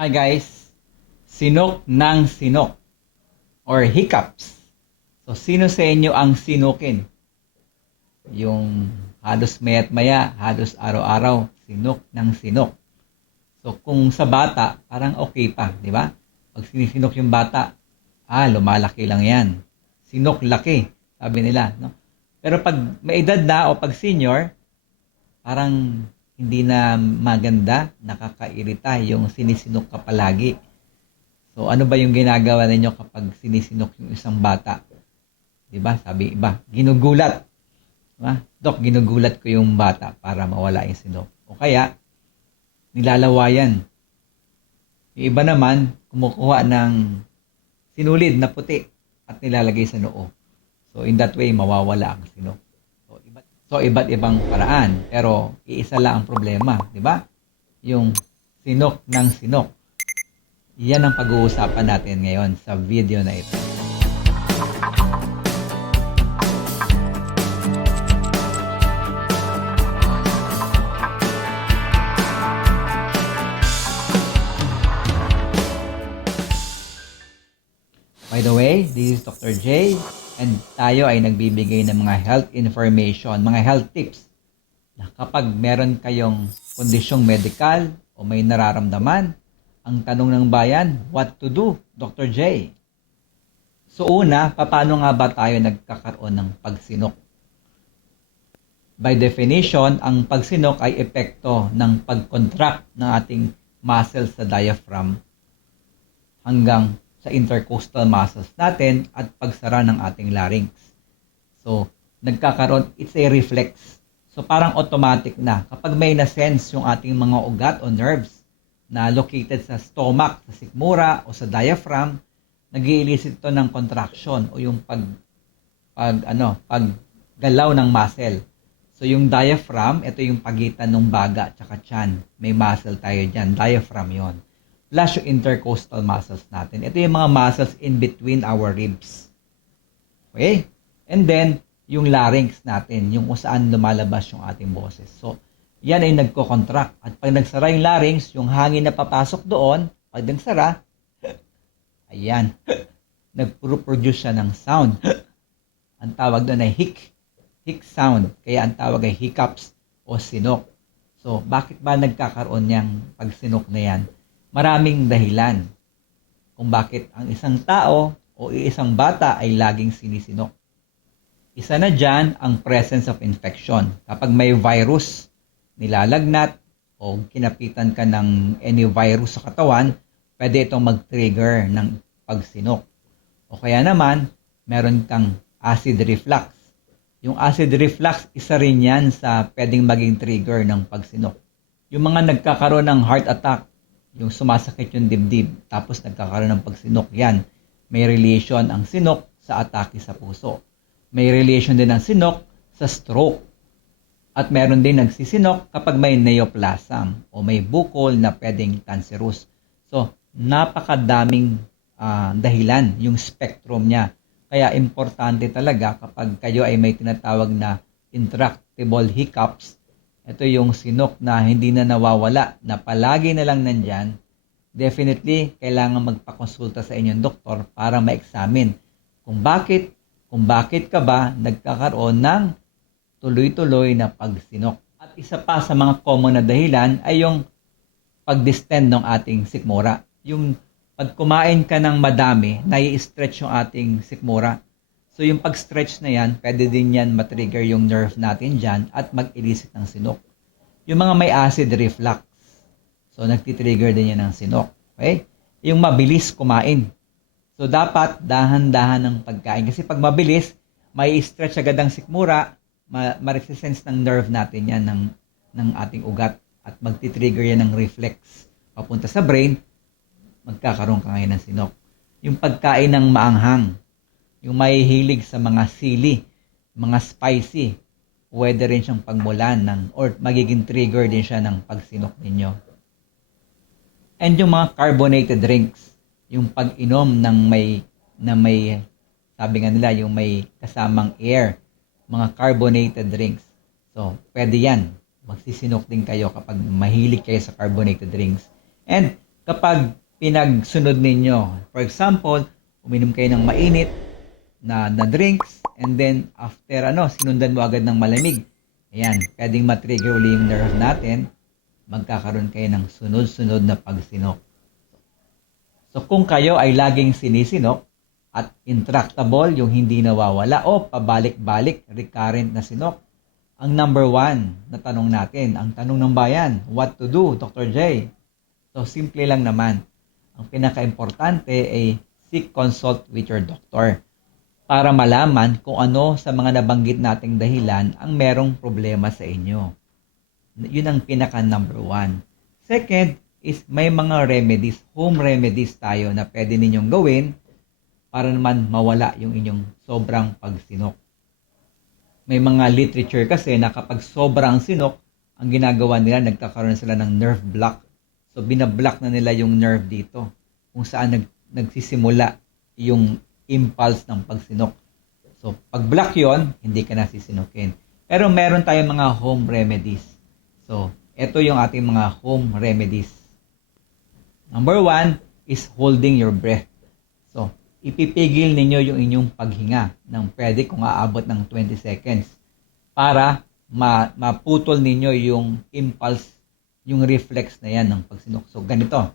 Hi guys, sinok ng sinok or hiccups. So sino sa inyo ang sinukin? Yung halos maya't maya, halos araw-araw, sinok ng sinok. So kung sa bata, parang okay pa, di ba? Pag sinisinok yung bata, lumalaki lang yan. Sinok laki, sabi nila. No? Pero pag may edad na o pag senior, parang hindi na maganda, nakakairita yung sinisinok ka palagi. So ano ba yung ginagawa ninyo kapag sinisinok yung isang bata? 'Di ba? Sabi iba, ginugulat. Diba? Dok, ginugulat ko yung bata para mawala yung sinok. O kaya nilalawayan. Yung iba naman kumukuha ng sinulid na puti at nilalagay sa noo. So in that way mawawala ang sinok. So, iba't ibang paraan. Pero, iisa lang ang problema. Di ba? Yung sinok ng sinok. Yan ang pag-uusapan natin ngayon sa video na ito. By the way, this is Dr. J. And tayo ay nagbibigay ng mga health information, mga health tips na kapag meron kayong kondisyong medical o may nararamdaman, ang tanong ng bayan, what to do, Dr. J? So una, paano nga ba tayo nagkakaroon ng pagsinok? By definition, ang pagsinok ay epekto ng pag-contract ng ating muscles sa diaphragm hanggang sa intercostal muscles natin at pagsara ng ating larynx. So, nagkakaroon, it's a reflex. So, parang automatic na. Kapag may na-sense yung ating mga ugat o nerves na located sa stomach, sa sikmura o sa diaphragm, nag-i-elicit ito ng contraction o yung paggalaw ng muscle. So, yung diaphragm, ito yung pagitan ng baga at tiyan. May muscle tayo dyan. Diaphragm yon. Plus yung intercostal muscles natin. Ito yung mga muscles in between our ribs. Okay? And then, yung larynx natin, yung kung saan lumalabas yung ating boses. So, yan ay nagko-contract. At pag nagsara yung larynx, yung hangin na papasok doon, pag nagsara, ayan, nag-produce siya ng sound. Ang tawag doon ay hic sound. Kaya ang tawag ay hiccups o sinok. So, bakit ba nagkakaroon niyang pagsinok na yan? Maraming dahilan kung bakit ang isang tao o isang bata ay laging sinisinok. Isa na dyan ang presence of infection. Kapag may virus nilalagnat o kinapitan ka ng any virus sa katawan, pwede itong mag-trigger ng pagsinok. O kaya naman, meron kang acid reflux. Yung acid reflux, isa rin yan sa pwedeng maging trigger ng pagsinok. Yung mga nagkakaroon ng heart attack, yung sumasakit yung dibdib, tapos nagkakaroon ng pagsinok, yan. May relation ang sinok sa atake sa puso. May relation din ang sinok sa stroke. At meron din nagsisinok kapag may neoplasm o may bukol na pwedeng cancerous. So, napakadaming dahilan yung spectrum niya. Kaya importante talaga kapag kayo ay may tinatawag na intractable hiccups, ito yung sinok na hindi na nawawala, na palagi na lang nandyan, definitely kailangan magpakonsulta sa inyong doktor para ma-examine kung bakit ka ba nagkakaroon ng tuloy-tuloy na pagsinok. At isa pa sa mga common na dahilan ay yung pag-distend ng ating sikmura. Yung pag kumain ka ng madami, nai-stretch yung ating sikmura. So yung pag-stretch na yan, pwede din yan matrigger yung nerve natin dyan at mag-elicit ng sinok. Yung mga may acid reflux, so nagtitrigger din yan ng sinok. Okay? Yung mabilis kumain. So dapat dahan-dahan ng pagkain. Kasi pag mabilis, may stretch agad ang sikmura, ma-resistance ng nerve natin yan ng ating ugat at magtitrigger yan ng reflex. Papunta sa brain, magkakaroon ka ngayon ng sinok. Yung pagkain ng maanghang, yung may hilig sa mga sili, mga spicy, pwede rin siyang pagmulan or magiging trigger din siya ng pagsinok ninyo. And yung mga carbonated drinks, yung pag-inom ng may sabi nga nila, yung may kasamang air, mga carbonated drinks. So, pwede yan. Magsisinok din kayo kapag mahilig kayo sa carbonated drinks. And Kapag pinagsunod ninyo, for example, uminom kayo ng mainit na drinks, and then after sinundan mo agad ng malamig, ayan, pwedeng matrigger uli yung nerve natin, magkakaroon kayo ng sunod-sunod na pagsinok. So kung kayo ay laging sinisinok at intractable, yung hindi nawawala o pabalik-balik, recurrent na sinok, ang number 1 na tanong natin, ang tanong ng bayan, what to do, Dr. J? So simple lang naman. Ang pinaka-importante ay seek consult with your doctor para malaman kung ano sa mga nabanggit nating dahilan ang merong problema sa inyo. Yun ang pinaka number 1. Second is may mga remedies, home remedies tayo na pwede ninyong gawin para naman mawala yung inyong sobrang pagsinok. May mga literature kasi na kapag sobrang sinok, ang ginagawa nila, nagkakaroon sila ng nerve block. So binablock na nila yung nerve dito kung saan nagsisimula yung impulse ng pagsinok. So pag block yon, hindi ka na sisinukin. Pero meron tayong mga home remedies. So ito yung ating mga home remedies. Number 1 is holding your breath. So ipipigil ninyo yung inyong paghinga ng pwede kung aabot ng 20 seconds para maputol ninyo yung impulse, yung reflex na yan ng pagsinok. So ganito.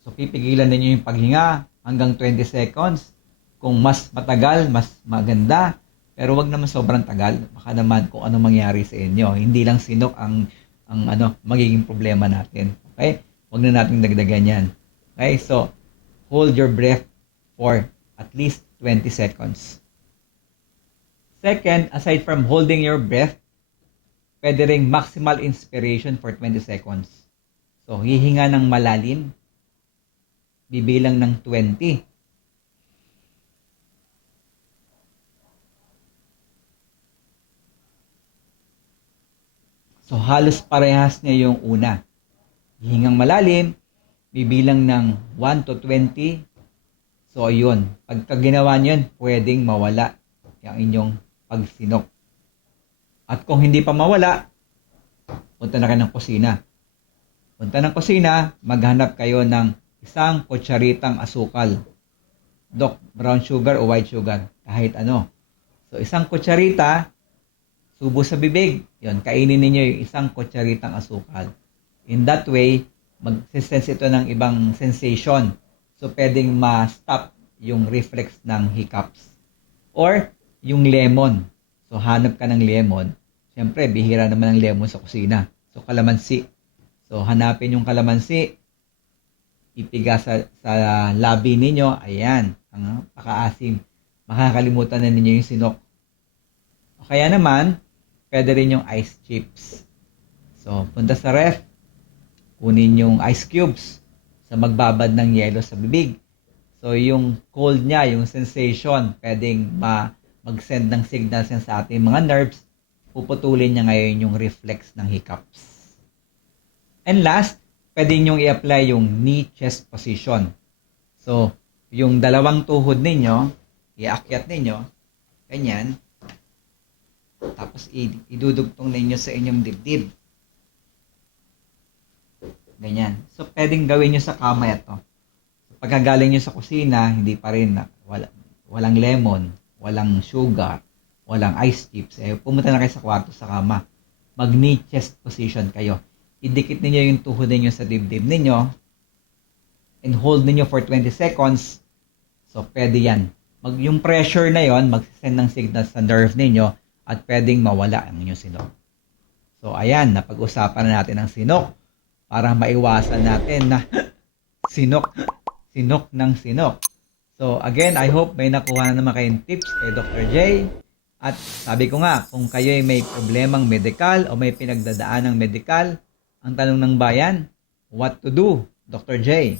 So pipigilan ninyo yung paghinga hanggang 20 seconds. Kung mas matagal, mas maganda. Pero wag naman sobrang tagal. Baka naman kung ano mangyari sa inyo. Hindi lang sinok ang magiging problema natin. Okay? Wag na nating dagdagan yan. Okay? So, hold your breath for at least 20 seconds. Second, aside from holding your breath, pwede ring maximal inspiration for 20 seconds. So, hihinga ng malalim, bibilang ng 20. So, halos parehas niya yung una. Hihingang malalim, bibilang ng 1 to 20. So, ayun. Pagka ginawa niyo yun, pwedeng mawala yung inyong pagsinok. At kung hindi pa mawala, punta na kayo ng kusina. Punta ng kusina, maghanap kayo ng isang kutsaritang asukal. Doc, brown sugar o white sugar, kahit ano. So, isang kutsarita, subo sa bibig. Yun, kainin ninyo yung isang kutsaritang asukal. In that way, mag-sense ito ng ibang sensation. So, pwedeng ma-stop yung reflex ng hiccups. Or, yung lemon. So, hanap ka ng lemon. Siyempre, bihira naman ang lemon sa kusina. So, kalamansi. So, hanapin yung kalamansi. Ipiga sa labi ninyo. Ayan, ang pakaasim. Makakalimutan na ninyo yung sinok. O kaya naman, pwede rin yung ice chips. So, punta sa ref. Kunin yung ice cubes sa magbabad ng yelo sa bibig. So, yung cold niya, yung sensation, pwedeng mag-send ng signals yan sa ating mga nerves. Puputulin niya ngayon yung reflex ng hiccups. And last, pwede nyo i-apply yung knee-chest position. So, yung dalawang tuhod ninyo, iakyat ninyo, ganyan. Tapos, idudugtong ninyo sa inyong dibdib. Ganyan. So, pwedeng gawin nyo sa kama ito. So, pagkagaling nyo sa kusina, hindi pa rin, walang lemon, walang sugar, walang ice chips. Pumunta na kayo sa kwarto sa kama. Mag-knee chest position kayo. Idikit ninyo yung tuhod ninyo sa dibdib ninyo and hold ninyo for 20 seconds. So, pwede yan. Yung pressure na yon, mag-send ng signal sa nerve ninyo at pwedeng mawala ang inyong sinok. So, ayan, napag-usapan na natin ang sinok para maiwasan natin na sinok ng sinok. So, again, I hope may nakuha na naman kayong tips kay Dr. J. At sabi ko nga, kung kayo ay may problemang medikal o may pinagdadaan ng medikal, ang tanong ng bayan, what to do, Dr. J?